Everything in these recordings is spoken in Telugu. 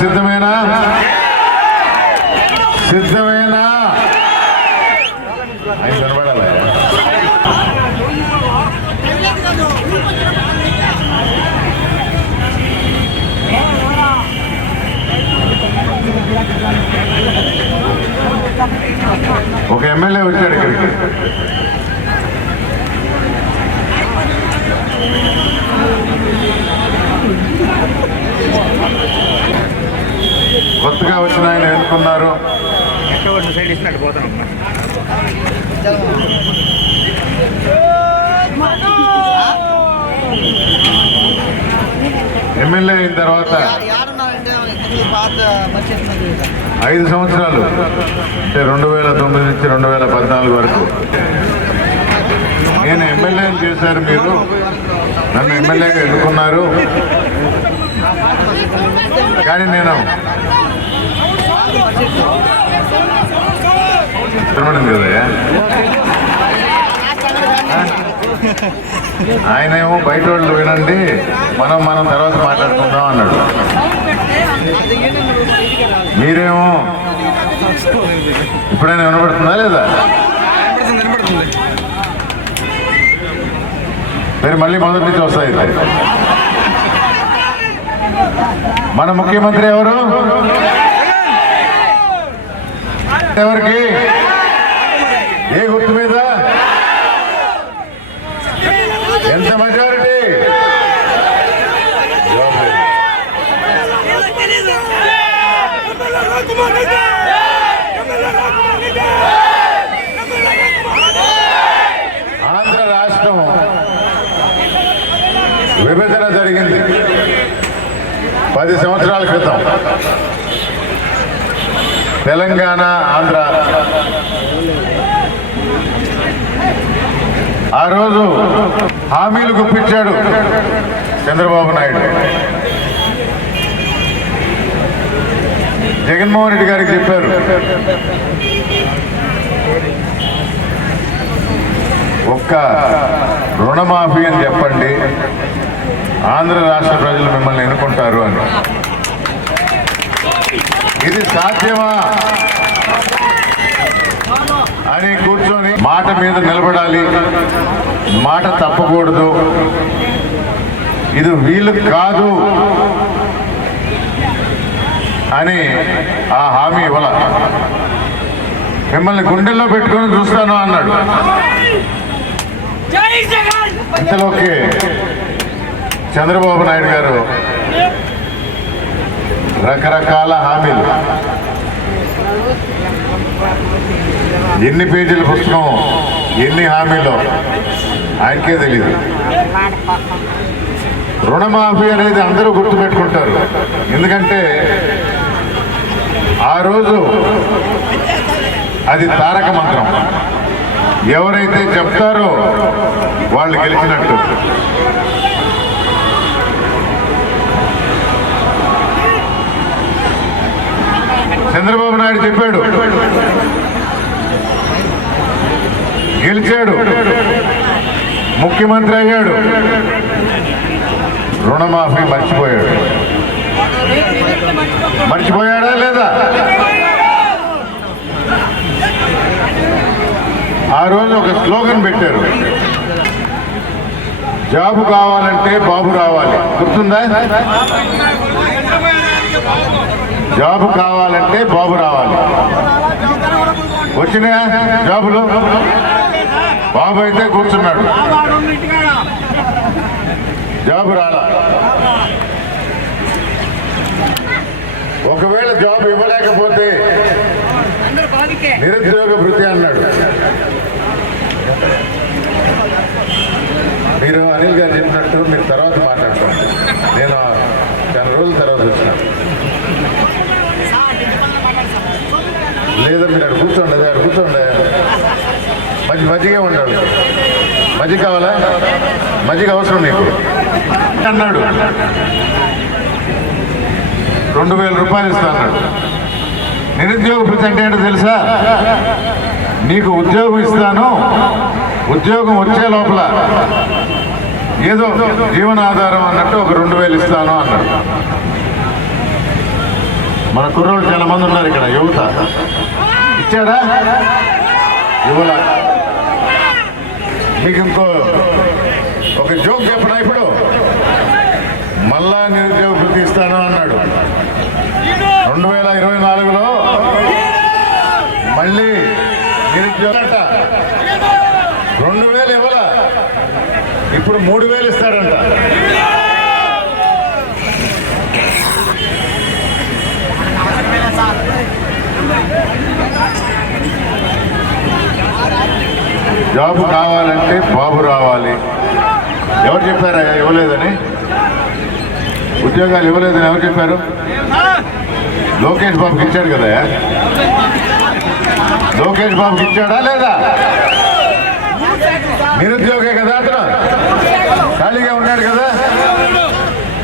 సిద్ధమేనా? సిద్ధమేనా? ఆయన కనబడాలి. ఒక ఎమ్మెల్యే వచ్చాడు ఇక్కడికి. కొత్తగా వచ్చిన ఆయన ఎన్నుకున్నారు. ఎమ్మెల్యే అయిన తర్వాత 5 సంవత్సరాలు అంటే 2009 నుంచి 2014 వరకు నేను ఎమ్మెల్యేని చేశారు. మీరు నన్ను ఎమ్మెల్యేగా ఎన్నుకున్నారు. కానీ నేను కదయ్యా, ఆయనేమో బయట వాళ్ళు వినండి, మనం తర్వాత మాట్లాడుకుందాం అన్నాడు. మీరేమో ఇప్పుడైనా వినపడుతుందా లేదా? మీరు మళ్ళీ మొదటి నుంచి వస్తాయి. మన ముఖ్యమంత్రి ఎవరు? ఎవరికి? ఏ గుర్తు మీద? ఎంత మెజారిటీ? ఆంధ్ర రాష్ట్రం విభజన జరిగింది 10 సంవత్సరాల క్రితం. తెలంగాణ, ఆంధ్ర. ఆ రోజు హామీలు గుప్పించాడు చంద్రబాబు నాయుడు. జగన్మోహన్ రెడ్డి గారికి చెప్పారు, ఒక్క రుణమాఫీ అని చెప్పండి, ఆంధ్ర రాష్ట్ర ప్రజలు మిమ్మల్ని ఎన్నుకుంటారు అని. ఇది సాధ్యమా అని కూర్చొని మాట మీద నిలబడాలి, మాట తప్పకూడదు, ఇది వీలు కాదు అని ఆ హామీ ఇవ్వాల. మిమ్మల్ని గుండెల్లో పెట్టుకొని చూస్తాను అన్నాడు. ఇంతలోకి చంద్రబాబు నాయుడు గారు రకరకాల హామీలు, ఎన్ని పేజీల పుస్తకం, ఎన్ని హామీలో ఆయనకే తెలియదు. రుణమాఫీ అనేది అందరూ గుర్తుపెట్టుకుంటారు. ఎందుకంటే ఆ రోజు అది తారక మంత్రం. ఎవరైతే చెప్తారో వాళ్ళు గెలిచినట్టు. చంద్రబాబు నాయుడు చెప్పాడు, గెలిచాడు, ముఖ్యమంత్రి అయ్యాడు, రుణమాఫీ మర్చిపోయాడు. మర్చిపోయాడా లేదా? ఆ రోజు ఒక స్లోగన్ పెట్టారు, జాబు కావాలంటే బాబు రావాలి. గుర్తుందా? జాబు కావాలంటే బాబు రావాలి. వచ్చినాయా జాబులు? బాబు అయితే కూర్చున్నాడు, జాబు రాలా. ఒకవేళ జాబ్ ఇవ్వలేకపోతే నిరుద్యోగ భృతి అన్నాడు. మీరు అనిల్ గారు చెప్పినట్టు మీరు తర్వాత మాట్లాడతాం. నేను చాలా రోజుల తర్వాత వచ్చిన. లేదా మీరు అక్కడ కూర్చోండి, అక్కడ కూర్చోండి. మజ్జిగే ఉండాలి. మజ్జిగ కావాలా? మజ్జిగ అవసరం నీకు అన్నాడు. 2000 రూపాయలు ఇస్తా అన్నాడు. నిరుద్యోగ భృతి అంటే ఏంటో తెలుసా? నీకు ఉద్యోగం ఇస్తాను, ఉద్యోగం వచ్చే లోపల ఏదో జీవనాధారం అన్నట్టు ఒక 2000 ఇస్తాను అన్నాడు. మన కుర్రోళ్ళు చాలా మంది ఉన్నారు ఇక్కడ, యువత. ఇచ్చాడా? ఇవ్వలా. మీకు ఇంకో ఒక జోక్ చెప్పిన, ఇప్పుడు మళ్ళా నిరుద్యోగ వృత్తి ఇస్తాను అన్నాడు. 2024లో మళ్ళీ నిరుద్యోగ 2000 ఇవ్వలా, ఇప్పుడు 3000 ఇస్తాడంట. జాబ్ కావాలంటే బాబు రావాలి. ఎవరు చెప్పారా ఇవ్వలేదని? ఉద్యోగాలు ఇవ్వలేదని ఎవరు చెప్పారు? లోకేష్ బాబుకి ఇచ్చాడు కదా. లోకేష్ బాబుకి ఇచ్చాడా లేదా? నిరుద్యోగే కదా అతను, ఖాళీగా ఉన్నాడు కదా.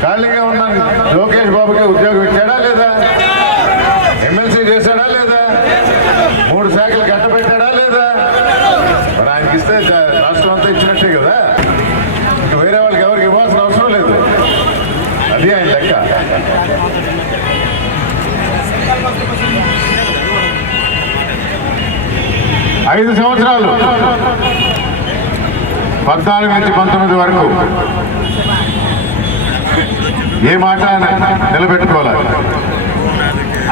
ఖాళీగా ఉన్నాడు. లోకేష్ బాబుకి ఉద్యోగం ఇచ్చాడా లేదా? ఎమ్మెల్సీ చేశాడా లేదా? 3 శాఖలు కట్టబెట్టాడా లేదా? మరి ఆయనకి ఇస్తే రాష్ట్రం అంతా ఇచ్చినట్టే కదా. ఇంకా వేరే వాళ్ళకి ఎవరికి ఇవ్వాల్సిన అవసరం లేదు. అది ఆయన లెక్క. ఐదు సంవత్సరాలు 14 నుంచి 19 వరకు ఏ మాట నిలబెట్టుకోవాలి.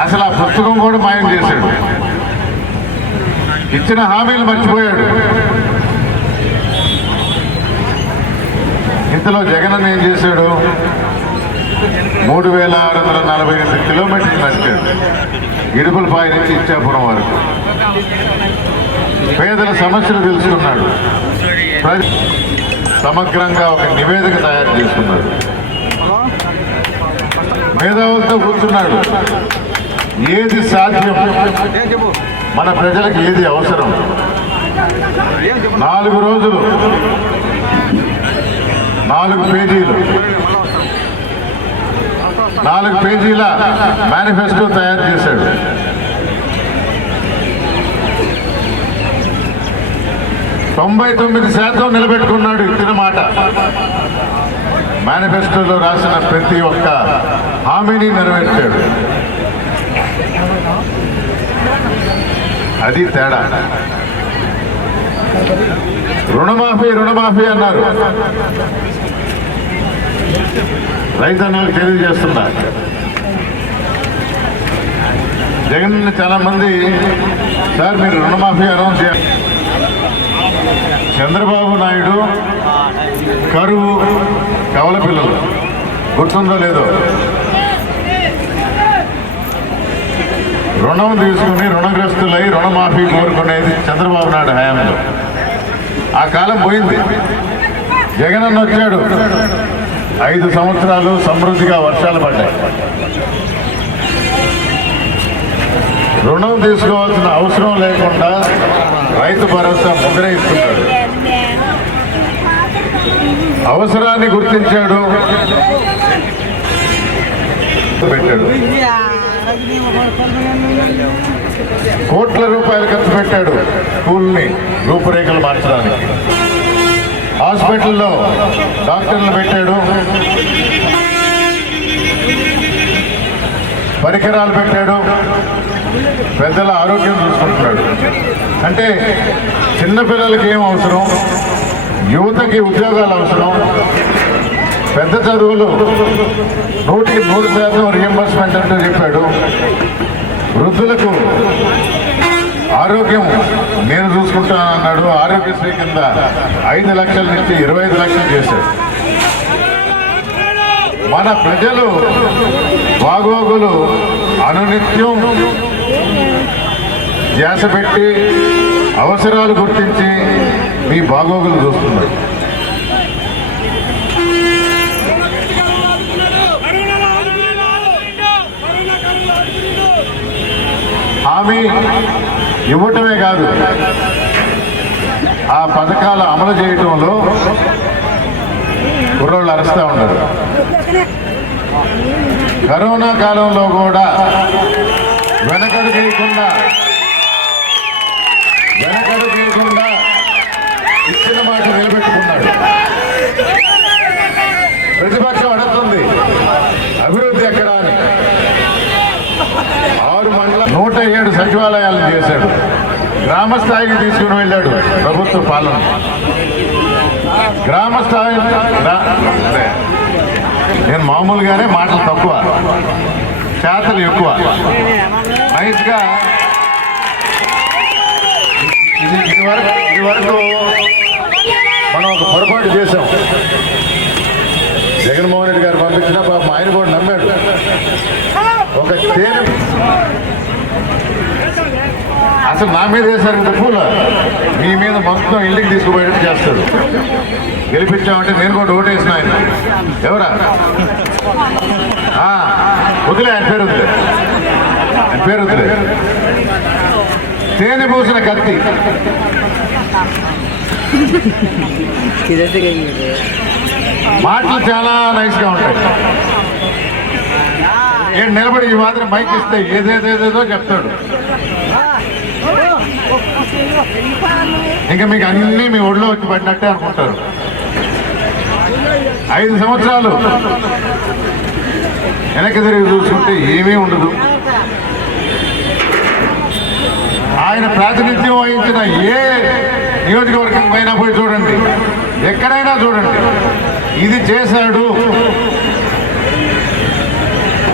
అసలు ఆ పుస్తకం కూడా మాయం చేశాడు. ఇచ్చిన హామీలు మర్చిపోయాడు. ఇంతలో జగన్ ఏం చేశాడు? 3648 కిలోమీటర్లు నడిచాడు, ఇడుపులపాయ నుంచి ఇచ్చాపురం వరకు. పేదల సమస్యలు తెలుసుకున్నాడు. సమగ్రంగా ఒక నివేదిక తయారు చేసుకున్నాడు. మేధావులతో కూర్చున్నాడు. ఏది సాధ్యం, మన ప్రజలకు ఏది అవసరం. 4 రోజులు 4 పేజీలు 4 పేజీల మేనిఫెస్టో తయారు చేశాడు. %99 నిలబెట్టుకున్నాడు ఇచ్చిన మాట. మేనిఫెస్టోలో రాసిన ప్రతి ఒక్క హామీని నెరవేర్చాడు. అది తేడా. రుణమాఫీ అన్నారు. రైతన్నలకు తెలియజేస్తున్నారు. జగన్ చాలా మంది, సార్ మీరు రుణమాఫీ అనౌన్స్ చేయాలి. చంద్రబాబు నాయుడు కరువు, కవల పిల్లలు గుర్తుందో లేదో, రుణం తీసుకుని రుణగ్రస్తులై రుణమాఫీ కోరుకునేది చంద్రబాబు నాయుడు హయాంలో. ఆ కాలం పోయింది. జగనన్న వచ్చాడు. 5 సంవత్సరాలు సమృద్ధిగా వర్షాలు పడ్డాయి. రుణం తీసుకోవాల్సిన అవసరం లేకుండా రైతు భరోసా ముద్రే ఇస్తున్నాడు. అవసరాన్ని గుర్తించాడు, పెట్టాడు. కోట్ల రూపాయలు ఖర్చు పెట్టాడు స్కూల్ని రూపురేఖలు మార్చడానికి. హాస్పిటల్లో డాక్టర్లు పెట్టాడు, పరికరాలు పెట్టాడు, పెద్దల ఆరోగ్యం చూసుకుంటున్నాడు. అంటే చిన్నపిల్లలకి ఏం అవసరం, యువతకి ఉద్యోగాలు అవసరం, పెద్ద చదువులు 100% రియంబర్స్మెంట్ అంటూ చెప్పాడు. వృద్ధులకు ఆరోగ్యం నేను చూసుకుంటాను అన్నాడు. ఆరోగ్యశ్రీ కింద 5 లక్షల నుంచి 25 లక్షలు చేశాడు. మన ప్రజలు బాగోగులు అనునిత్యం ధ్యాస పెట్టి అవసరాలు గుర్తించి మీ బాగోగులు చూస్తున్నారు. హామీ ఇవ్వటమే కాదు, ఆ పథకాలు అమలు చేయటంలో కుర్రోళ్ళు అరుస్తూ ఉన్నారు. కరోనా కాలంలో కూడా వెనకడు చేయకుండా ఇచ్చిన మాట నిలబెట్టుకున్నాడు. సచివాలయాలను చేశాడు. గ్రామ స్థాయికి తీసుకుని వెళ్ళాడు ప్రభుత్వ పాలన. గ్రామ స్థాయి నేను మామూలుగానే మాటలు తక్కువ, చేతలు ఎక్కువ. నైస్గా ఇది వరకు మనం ఒక పొరపాటు చేశాం. జగన్మోహన్ రెడ్డి గారు పంపించిన పాపం ఆయన కూడా నమ్మాడు. ఒక తేనె అసలు నా మీద వేశారంటే పూల మీ మీద మొత్తం ఇంటికి తీసుకుపోయేట్టు చేస్తాడు. గెలిపించామంటే నేను కూడా ఓటేసిన ఆయన ఎవరా వదిలే, ఆయన పేరు వదిలే, ఆయన పేరు వదిలే. తేనె పూసిన కత్తి. మాటలు చాలా నైస్గా ఉంటాయి. నేను నిలబడి ఈ మాత్రం మైక్ ఇస్తే ఏదేదేదేదో చెప్తాడు. ఇంకా మీకు అన్నీ మీ ఒళ్ళో వచ్చి పడినట్టే అనుకుంటారు. 5 సంవత్సరాలు వెనక్కి తిరిగి చూసుకుంటే ఏమీ ఉండదు. ఆయన ప్రాతినిధ్యం వహించిన ఏ నియోజకవర్గం పైన పోయి చూడండి, ఎక్కడైనా చూడండి, ఇది చేశాడు,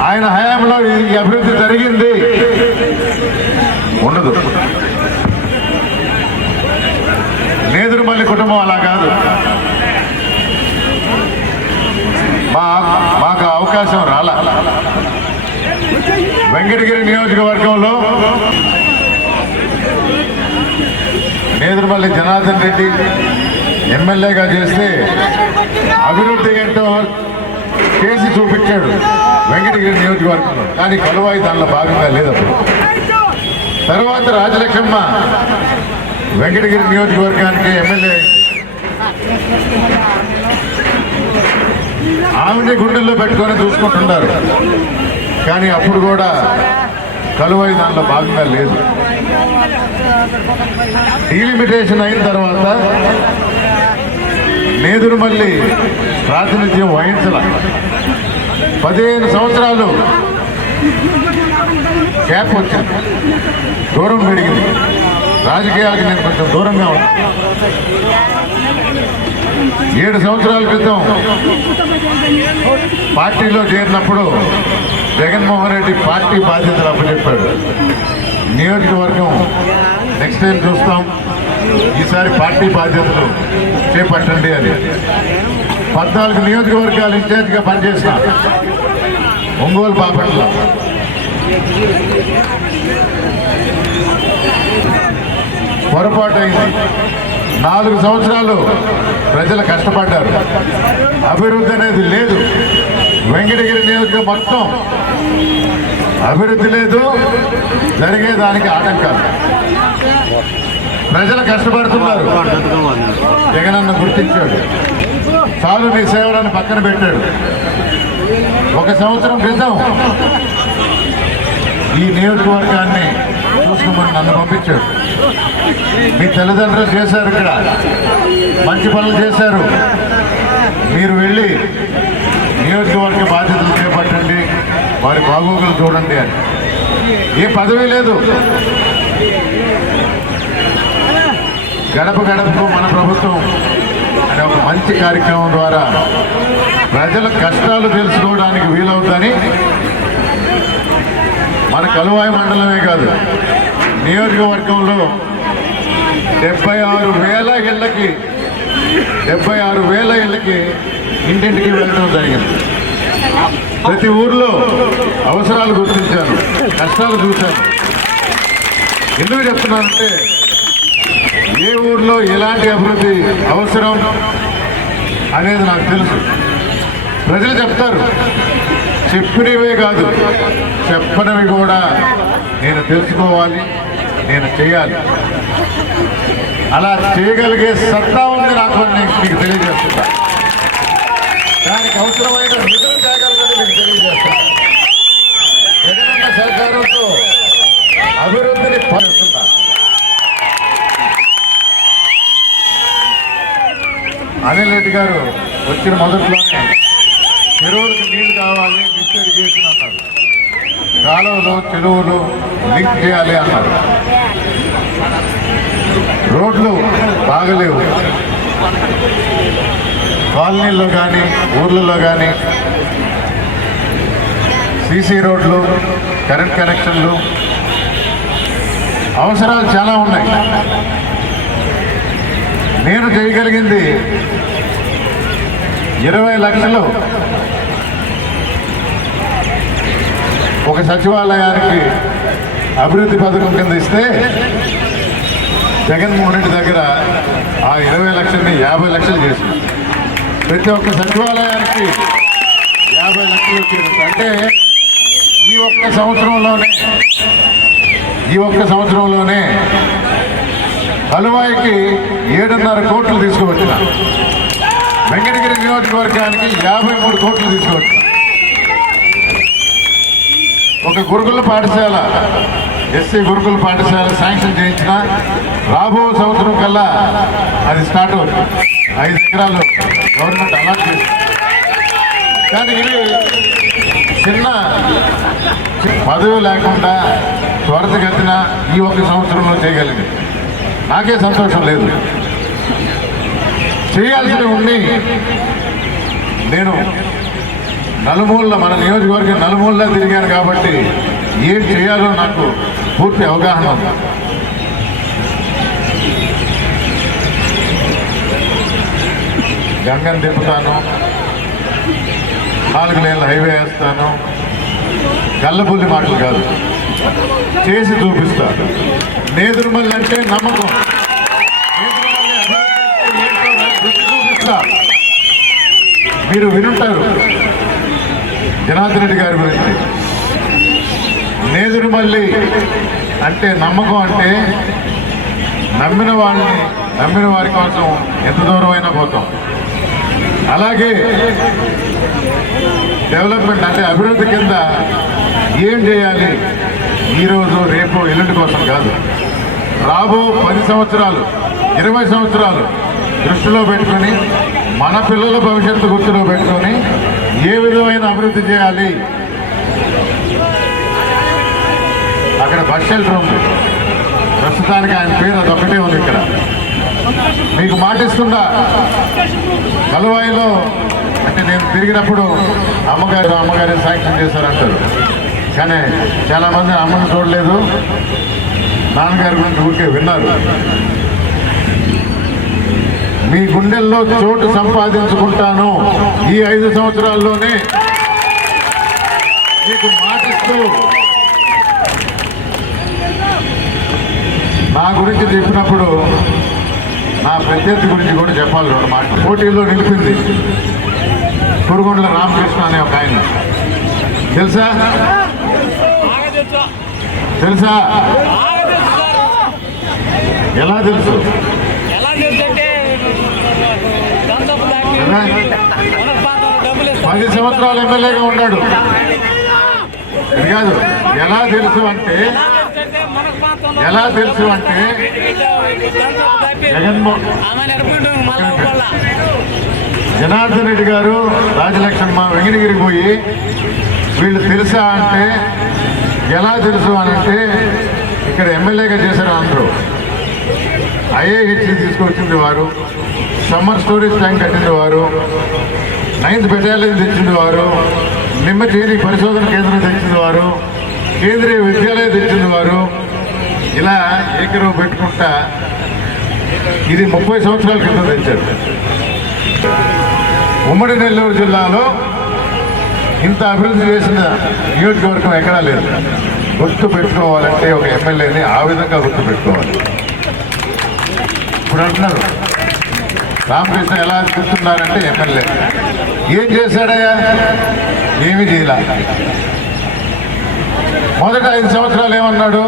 ఆయన హయాంలో ఈ అభివృద్ధి జరిగింది ఉండదు. నేదురుమల్లి కుటుంబం అలా కాదు. మాకు అవకాశం రాలా. వెంకటగిరి నియోజకవర్గంలో నేదురుమల్లి జనార్దన్ రెడ్డి ఎమ్మెల్యేగా చేస్తే అభివృద్ధి ఏంటో చేసి చూపించాడు వెంకటగిరి నియోజకవర్గంలో. కానీ కలువాయి దానిలో భాగంగా లేదప్పుడు. తర్వాత రాజలక్ష్మమ్మ వెంకటగిరి నియోజకవర్గానికి ఎమ్మెల్యే. ఆమెని గుండెల్లో పెట్టుకొని చూసుకుంటున్నారు. కానీ అప్పుడు కూడా కలువాయి దానిలో భాగంగా లేదు. డీలిమిటేషన్ అయిన తర్వాత నేదురుమల్లి ప్రాతినిధ్యం వహించాల. 15 సంవత్సరాలు గ్యాప్ వచ్చింది, దూరం పెరిగింది. రాజకీయాలకు నేను కొంచెం దూరంగా ఉన్నాను. 7 సంవత్సరాల క్రితం పార్టీలో చేరినప్పుడు జగన్మోహన్ రెడ్డి పార్టీ బాధ్యతలు అప్పచెప్పాడు. నియోజకవర్గం నెక్స్ట్ టైం చూస్తాం, ఈసారి పార్టీ బాధ్యతలు చేపట్టండి అని. 14 నియోజకవర్గాలు ఇన్ఛార్జిగా పనిచేసిన ఒంగోలు బాపట్ల, పొరపాటు అయింది. 4 సంవత్సరాలు ప్రజలు కష్టపడ్డారు. అభివృద్ధి అనేది లేదు. వెంకటగిరి నియోజకవర్గం మొత్తం అభివృద్ధి లేదు, జరిగేదానికి ఆటంకాలు. ప్రజలు కష్టపడుతున్నారు. జగనన్న గుర్తించాడు. చాలు నీ సేవలను పక్కన పెట్టాడు. 1 సంవత్సరం క్రితం ఈ నియోజకవర్గాన్ని చూసుకోమని నన్ను పంపించాడు. మీ తల్లిదండ్రులు చేశారు, ఇక్కడ మంచి పనులు చేశారు, మీరు వెళ్ళి నియోజకవర్గ బాధ్యతలు చేపట్టండి, వారి బాగోగులు చూడండి అని. ఏ పదవి లేదు. గడప గడపకు మన ప్రభుత్వం అనే ఒక మంచి కార్యక్రమం ద్వారా ప్రజల కష్టాలు తెలుసుకోవడానికి వీలవుతుందని మన కలువాయి మండలమే కాదు, నియోజకవర్గంలో 76,000 ఇళ్ళకి ఇంటింటికి వెళ్ళడం జరిగింది. ప్రతి ఊర్లో అవసరాలు గుర్తించాను, కష్టాలు చూశాను. ఎందుకు చెప్తున్నానంటే ఏ ఊర్లో ఎలాంటి అభివృద్ధి అవసరం అనేది నాకు తెలుసు. ప్రజలు చెప్తారు, చెప్పినవే కాదు చెప్పనివి కూడా నేను తెలుసుకోవాలి, నేను చేయాలి. అలా చేయగలిగే సత్తా ఉంది నాకు అని మీకు తెలియజేస్తున్నా. దానికి అవసరమైన నిధులు తేగలదని మీకు తెలియజేస్తున్నా. జగనన్న సహకారంతో అభివృద్ధిని చేస్తున్నా. అనిల్ రెడ్డి గారు వచ్చిన మొదట్లోనే చెరువులకు నీళ్లు కావాలి, లిఫ్ట్ ఇరిగేషన్ అన్నారు. కాలువలు చెరువులు లింక్ చేయాలి అన్నారు. రోడ్లు బాగలేవు, కాలనీల్లో కానీ ఊర్లలో కానీ సీసీ రోడ్లు, కరెంట్ కనెక్షన్లు, అవసరాలు చాలా ఉన్నాయి. నేను చేయగలిగింది 20 లక్షలు ఒక సచివాలయానికి అభివృద్ధి పథకం కింద ఇస్తే జగన్మోహన్ రెడ్డి దగ్గర ఆ 20 లక్షల్ని 50 లక్షలు చేసి ప్రతి ఒక్క సచివాలయానికి 50 లక్షలు వచ్చేది. అంటే ఈ ఒక్క సంవత్సరంలోనే కలువాయికి 7.5 కోట్లు తీసుకువచ్చిన, వెంకటగిరి నియోజకవర్గానికి 53 కోట్లు తీసుకువచ్చిన. ఒక గురుకుల పాఠశాల, ఎస్సీ గురుకుల పాఠశాల శాంక్షన్ చేయించిన, రాబో సంవత్సరం కల్లా అది స్టార్ట్ అవుతుంది. 5 ఎకరాలు గవర్నమెంట్ అలాట్ చేస్తుంది. కానీ ఇవి చిన్న పదవి లేకుండా త్వరితగతిన ఈ ఒక్క సంవత్సరంలో చేయగలిగింది. నాకే సంతోషం లేదు. చేయాల్సినవి ఉండి నేను నలుమూల మన నియోజకవర్గం నలుమూలలో తిరిగాను కాబట్టి ఏం చేయాలో నాకు పూర్తి అవగాహన ఉంది. గంగని దింపుతాను, 4 లేన్ల హైవే వేస్తాను, గల్లబుల్లి మాటలు కాదు, చేసి చూపిస్తా. నేదురుమల్లి అంటే నమ్మకం, చూపిస్తా. మీరు వినుంటారు జనార్దన్ రెడ్డి గారి గురించి. నేదురుమల్లి అంటే నమ్మకం, అంటే నమ్మిన వారి కోసం ఎంత దూరమైనా పోతాం. అలాగే డెవలప్మెంట్ అంటే అభివృద్ధి కింద ఏం చేయాలి, ఈరోజు రేపు ఎల్లుండి కోసం కాదు, రాబో 10 సంవత్సరాలు 20 సంవత్సరాలు దృష్టిలో పెట్టుకొని మన పిల్లల భవిష్యత్తు గుర్తులో పెట్టుకొని ఏ విధమైన అభివృద్ధి చేయాలి. అక్కడ బస్ షెల్టర్ ఉంది, ప్రస్తుతానికి ఆయన పేరు అదొక్కటే ఉంది. ఇక్కడ మీకు మాటిస్తుందా, కలువాయిలో అంటే నేను తిరిగినప్పుడు అమ్మగారు శాంక్షన్ చేశారంటారు, కానీ చాలామంది అమ్మని చూడలేదు, నాన్నగారి గురించి ఊరికే విన్నారు. మీ గుండెల్లో చోటు సంపాదించుకుంటాను ఈ 5 సంవత్సరాల్లోనే మీకు మాటిస్తూ నా గురించి చెప్పినప్పుడు నా ప్రత్యర్థి గురించి కూడా చెప్పాలి. 2 మాటలు. పోటీల్లో నిలిపింది కురుగొండల రామకృష్ణ అనే ఒక ఆయన. తెలుసా? ఎలా తెలుసు? 10 సంవత్సరాలు ఎమ్మెల్యేగా ఉన్నాడు. ఇది కాదు, ఎలా తెలుసు అంటే జనార్దన్ రెడ్డి గారు రాజలక్ష్మమ్మ వెంకటగిరికి పోయి వీళ్ళు తెలుసా అంటే ఎలా తెలుసు అనంటే ఇక్కడ ఎమ్మెల్యేగా చేశారు అందరూ. ఐఏహెచ్సి తీసుకొచ్చింది వారు, సమ్మర్ స్టోరేజ్ ట్యాంక్ కట్టింది వారు, 9th బెటాలియన్ తెచ్చింది వారు, నిమ్మచేరి పరిశోధన కేంద్రం తెచ్చింది వారు, కేంద్రీయ విద్యాలయం తెచ్చింది వారు. ఇలా ఏకరవు పెట్టుకుంటా ఇది 30 సంవత్సరాల క్రితం తెచ్చారు. ఉమ్మడి నెల్లూరు జిల్లాలో ఇంత అభివృద్ధి చేసిన నియోజకవర్గం ఎక్కడా లేదు. గుర్తు పెట్టుకోవాలంటే ఒక ఎమ్మెల్యేని ఆ విధంగా గుర్తు పెట్టుకోవాలి. ఇప్పుడు అంటున్నారు రామకృష్ణ ఎలా గుర్తున్నారంటే ఎమ్మెల్యే ఏం చేశాడయ్యా? ఏమీ చేయలే. మొదట 5 సంవత్సరాలు ఏమన్నాడు?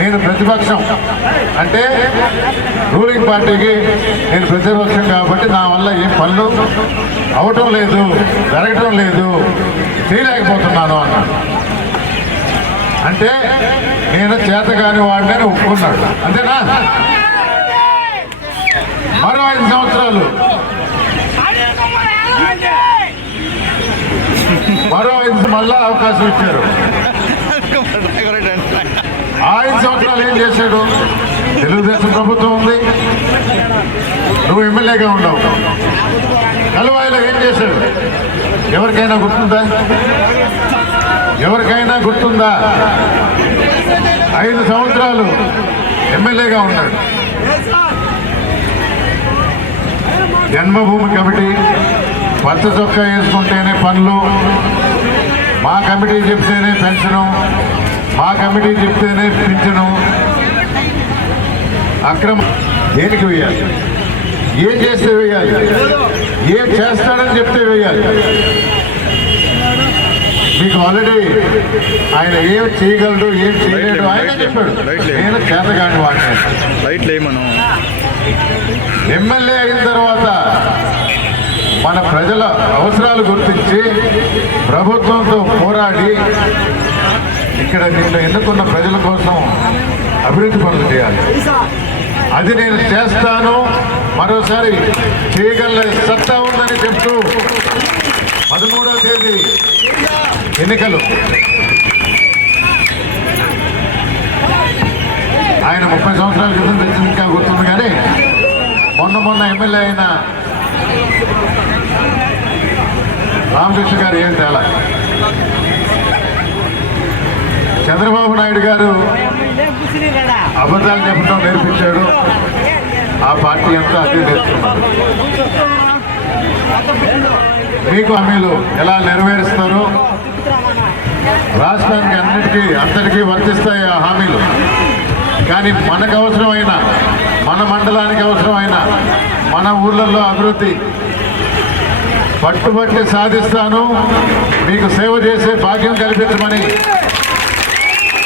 నేను ప్రతిపక్షం అంటే రూలింగ్ పార్టీకి నేను ప్రతిపక్షం కాబట్టి నా వల్ల ఏం పనులు అవటం లేదు, జరగటం లేదు, చేయలేకపోతున్నాను అన్నాడు. అంటే నేను చేతగాని వాడిని ఒప్పుకున్నాడు, అంతేనా? మరో 5 సంవత్సరాలు మళ్ళా అవకాశం ఇచ్చారు. 5 సంవత్సరాలు ఏం చేశాడు? తెలుగుదేశం ప్రభుత్వం ఉంది, నువ్వు ఎమ్మెల్యేగా ఉండవు. కలవాయిలో ఏం చేశాడు? ఎవరికైనా గుర్తుందా? ఎవరికైనా గుర్తుందా? 5 సంవత్సరాలు ఎమ్మెల్యేగా ఉన్నాడు. జన్మభూమి కమిటీ, పచ్చ చొక్కా వేసుకుంటేనే పనులు, మా కమిటీ చెప్తేనే పెన్షను, మా కమిటీ చెప్తేనే పింఛను. అక్రమం దేనికి వేయాలి? ఏం చేస్తే వేయాలి? ఏం చేస్తాడని చెప్తే వేయాలి. మీకు ఆల్రెడీ ఆయన ఏం చేయగలడు, ఏం చేయలేడు ఆయన చెప్పాడు. నేను చేతగాని వాడిని. ఎమ్మెల్యే అయిన తర్వాత మన ప్రజల అవసరాలు గుర్తించి ప్రభుత్వంతో పోరాడి ఇక్కడ నిన్ను ఎన్నుకున్న ప్రజల కోసం అభివృద్ధి పనులు చేయాలి. అది నేను చేస్తాను, మరోసారి చేయగల సత్తా ఉందని చెప్తూ 13వ తేదీ ఎన్నికలు ఆయన 30 సంవత్సరాల క్రితం తెచ్చింది ఇంకా గుర్తుంది. కానీ మొన్న ఎమ్మెల్యే అయిన రామకృష్ణ గారు ఏం తేలా. చంద్రబాబు నాయుడు గారు అబద్ధాలు చెప్పడం నేర్పించాడు. ఆ పార్టీ అంతా అదే నేర్చుకున్నారు. మీకు హామీలు ఎలా నెరవేరుస్తారు? రాష్ట్రానికి అంతటికీ వర్తిస్తాయి ఆ హామీలు. కానీ మనకు అవసరమైన, మన మండలానికి అవసరమైన, మన ఊళ్ళల్లో అభివృద్ధి పట్టుబట్టి సాధిస్తాను, మీకు సేవ చేసే భాగ్యం కల్పించమని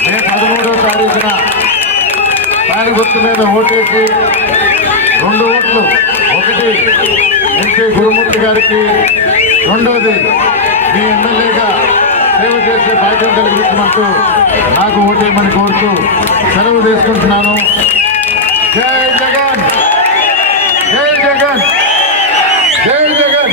మే 13వ తారీఖున దాని గుర్తు మీద ఓటేసి 2 ఓట్లు, ఒకటి ఎంపీ గురుమూర్తి గారికి, రెండోది మీ ఎమ్మెల్యేగా సేవ చేసే భాగ్యం కలిగించమంటూ నాకు ఓటేయమని కోరుతూ సెలవు తీసుకుంటున్నాను. జై జగన్, జై జగన్, జై జగన్.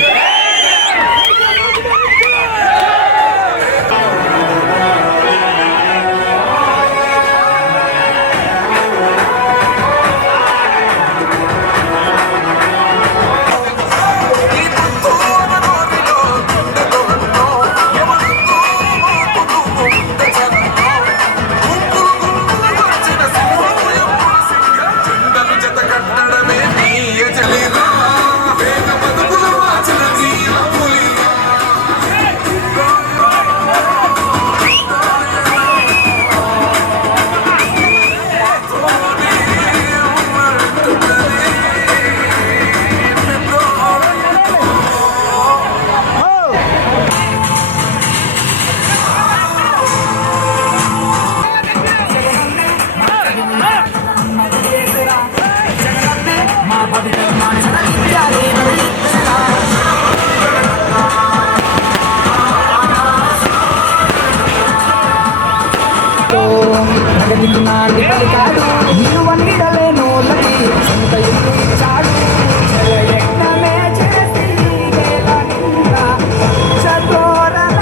నాటి పలికాడు నీవన్నిడలేను సొంత ఇల్లు ఇచ్చాడు యజ్ఞమే చేసి వేల నింద చతోరణం.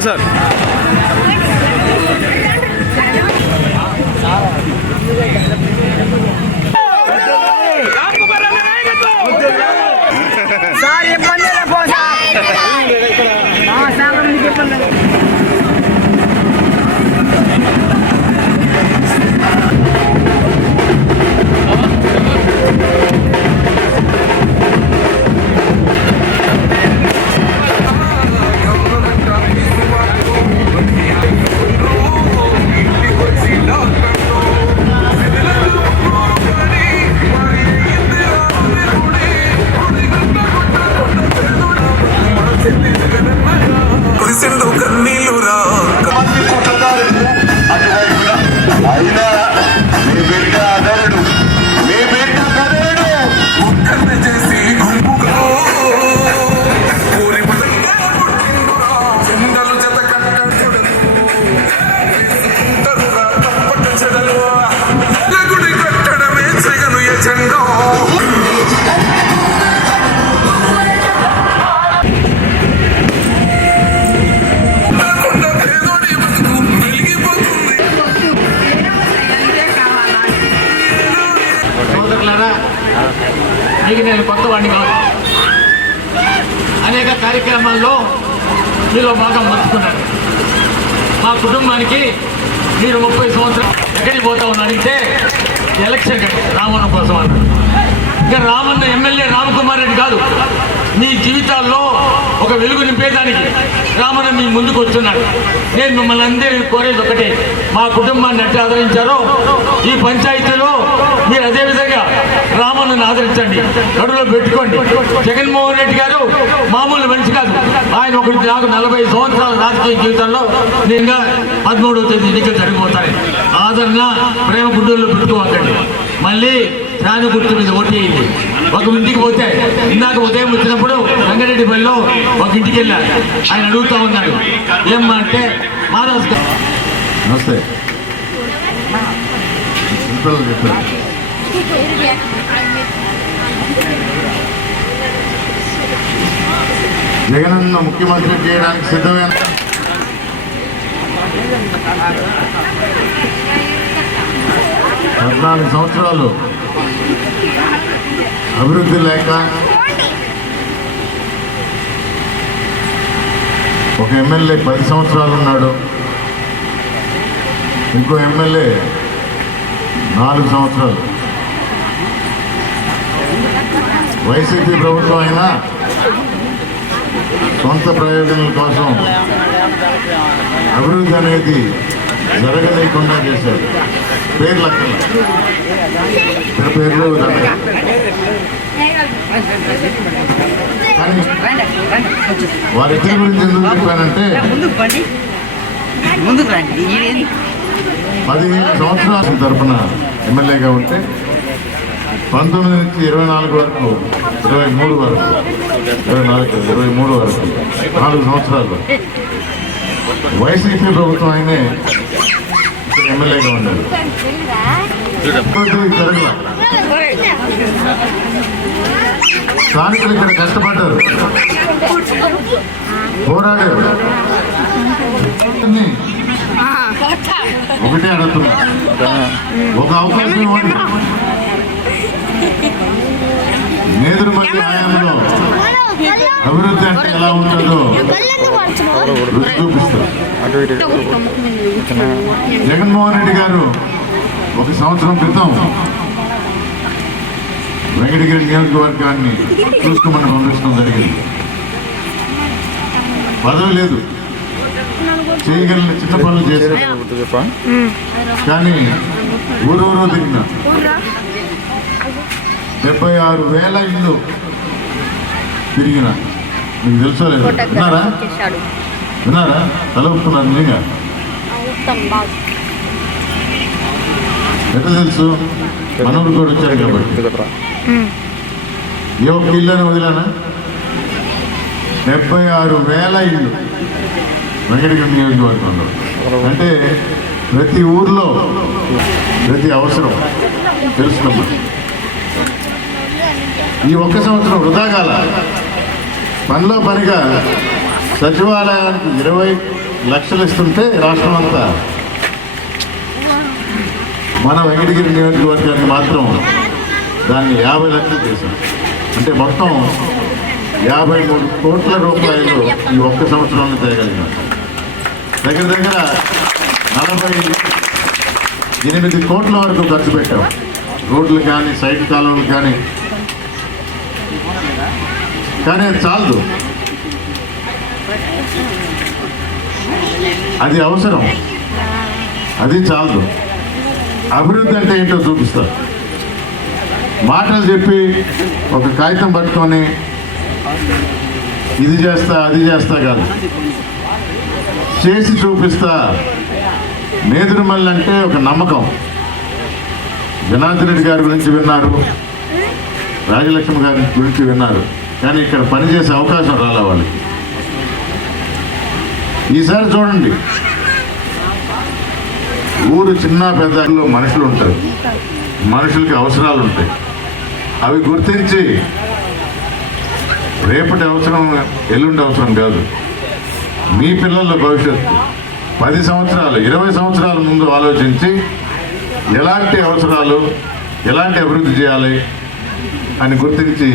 Okay sir. సార్ ఇబ్బంది పో సార్ ఇబ్బంది. మీకు నేను కొత్త వాడిని కాదు. అనేక కార్యక్రమాల్లో మీలో బాగా మర్చుకున్నాను. కుటుంబానికి మీరు 30 సంవత్సరాలు ఎక్కడికి పోతా ఉన్నా అడిగితే ఎలక్షన్ రామన్న కోసం అన్నాడు. ఇంకా రామన్న ఎమ్మెల్యే రామకుమార్ రెడ్డి కాదు, మీ జీవితాల్లో ఒక వెలుగు నింపేదానికి రామన్న మీ ముందుకు వచ్చున్నాడు. నేను మిమ్మల్ని అందరినీ కోరేది ఒకటే, మా కుటుంబాన్ని ఎట్లా ఆదరించారో ఈ పంచాయతీలో మీరు అదేవిధంగా రామన్నను ఆదరించండి, కడులో పెట్టుకోండి. జగన్మోహన్ రెడ్డి గారు మామూలు మనిషి కాదు. ఆయన ఒకటి నాకు 40 సంవత్సరాల రాజకీయ జీవితంలో నేను 13వ తేదీ ఎన్నికలు జరిగిపోతాయి. ఆదరణ ప్రేమ గుడ్డల్లో పెట్టుకోకండి. మళ్ళీ ఫ్యాన్ గుర్తు మీద ఓటేయండి. ఒక ఇంటికి పోతే ఇందాక ఉదయం వచ్చినప్పుడు రంగారెడ్డి పల్లిలో ఒక ఇంటికి వెళ్ళారు. ఆయన అడుగుతూ ఉన్నాడు ఏమ్మా అంటే మాధవ్ నమస్తే చెప్పారు. జగనన్న ముఖ్యమంత్రి చేయడానికి సిద్ధమైన 14 సంవత్సరాలు అభివృద్ధి లేక ఒక ఎమ్మెల్యే 10 సంవత్సరాలు ఉన్నాడు, ఇంకో ఎమ్మెల్యే 4 సంవత్సరాలు. వైసీపీ ప్రభుత్వం అయినా సొంత ప్రయోజనాల కోసం అభివృద్ధి అనేది జరగలేకుండా చేశారు. పేర్లు అక్కడ పేర్లు కానీ వారిద్దరి గురించి ఎందుకు చెప్పానంటే 15 సంవత్సరాల తరఫున ఎమ్మెల్యేగా ఉంటే 19 నుంచి 24 వరకు 23 వరకు 4 సంవత్సరాలు వైసీపీ ప్రభుత్వం ఆయనే ఎమ్మెల్యేగా ఉన్నారు. జరగల స్థానికులు ఇక్కడ కష్టపడ్డారు, పోరాడారు. ఒకటే అడుగుతున్నా, ఒక అవకాశం ఇవ్వండి. నేదురుమల్లి హయాంలో అభివృద్ధి అంటే ఎలా ఉంటుందో రుచి చూపిస్తారు. జగన్మోహన్ రెడ్డి గారు 1 సంవత్సరం క్రితం వెంకటగిరి నియోజకవర్గాన్ని చూసుకోమని పంపించడం జరిగింది. పదవి లేదు, చేయగలిగిన చిన్న పనులు చేశారు. కానీ ఊరూరు దిగిన 76,000 ఇళ్ళు తిరిగిన. మీకు తెలుసో లేదు? విన్నారా? తలపుతున్నారు నిజంగా. ఎట్లా తెలుసు? మనూరు కూడా వచ్చారు కాబట్టి. ఏ ఒక్క ఇల్లు వదిలానా? 76,000 ఇళ్ళు వెంకటగిరి నియోజకవర్గంలో. అంటే ప్రతి ఊర్లో ప్రతి అవసరం తెలుసుకున్నాం. ఈ 1 సంవత్సరం వృధా కాల. పనిలో పనిగా సచివాలయానికి లక్షలు ఇస్తుంటే రాష్ట్రం అంతా మన వెంకటగిరి నియోజకవర్గానికి మాత్రం దాన్ని 50 లక్షలు చేశాం. అంటే మొత్తం 53 కోట్ల రూపాయలు ఈ ఒక్క సంవత్సరంలో తేగలిగాం. దగ్గర దగ్గర 48 కోట్ల వరకు ఖర్చు పెట్టాం. రోడ్లు కానీ సైడ్ కాలువలు కానీ అది చాలదు. అది అవసరం, అది చాలదు. అభివృద్ధి అంటే ఏంటో చూపిస్తా. మాటలు చెప్పి ఒక కాగితం పట్టుకొని ఇది చేస్తా అది చేస్తా కాదు, చేసి చూపిస్తా. నేదురుమల్లి అంటే ఒక నమ్మకం. జనార్దన్ రెడ్డి గారి గురించి విన్నారు, రాజలక్ష్మి గారి గురించి విన్నారు, కానీ ఇక్కడ పనిచేసే అవకాశం రాలే వాళ్ళకి. ఈసారి చూడండి, ఊరు చిన్న పెద్దలో మనుషులు ఉంటారు, మనుషులకి అవసరాలు ఉంటాయి. అవి గుర్తించి రేపటి అవసరం ఎల్లుండి అవసరం కాదు, మీ పిల్లల భవిష్యత్తు 10 సంవత్సరాలు 20 సంవత్సరాల ముందు ఆలోచించి ఎలాంటి అవసరాలు ఎలాంటి అభివృద్ధి చేయాలి అని గుర్తించి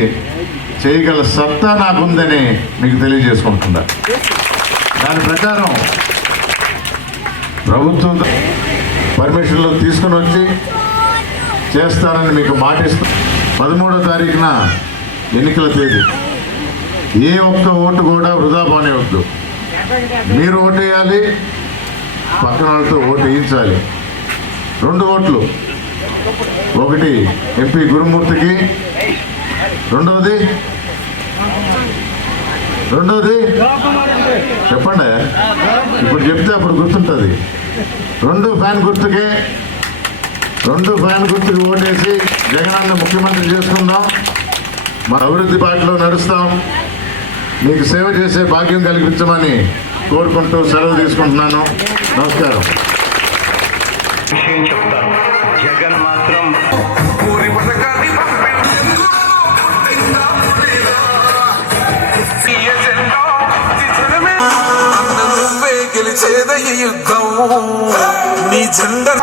చేయగల సత్తా నాకుందని మీకు తెలియజేసుకుంటున్నా. దాని ప్రకారం ప్రభుత్వం పర్మిషన్లు తీసుకుని వచ్చి చేస్తానని మీకు మాటిస్తూ 13వ తారీఖున ఎన్నికల తేదీ. ఏ ఒక్క ఓటు కూడా వృధా పోనివద్దు. మీరు ఓటు వేయాలి, పక్కన వాళ్ళతో ఓటు వేయించాలి. 2 ఓట్లు, ఒకటి ఎంపీ గురుమూర్తికి, రెండవది చెప్పండి, ఇప్పుడు చెప్తే అప్పుడు గుర్తుంటుంది. 2 ఫ్యాన్ గుర్తుకి ఓటేసి జగనన్న ముఖ్యమంత్రి చేసుకుందాం. మన అభివృద్ధి బాటలో నడుస్తాం. మీకు సేవ చేసే భాగ్యం కలిగించమని కోరుకుంటూ సెలవు తీసుకుంటున్నాను. నమస్కారం. విషయం చెప్తాను. జగన్ మాత్రం నువ్వే గెలిచేద ఈ యుద్ధం నీ జెండా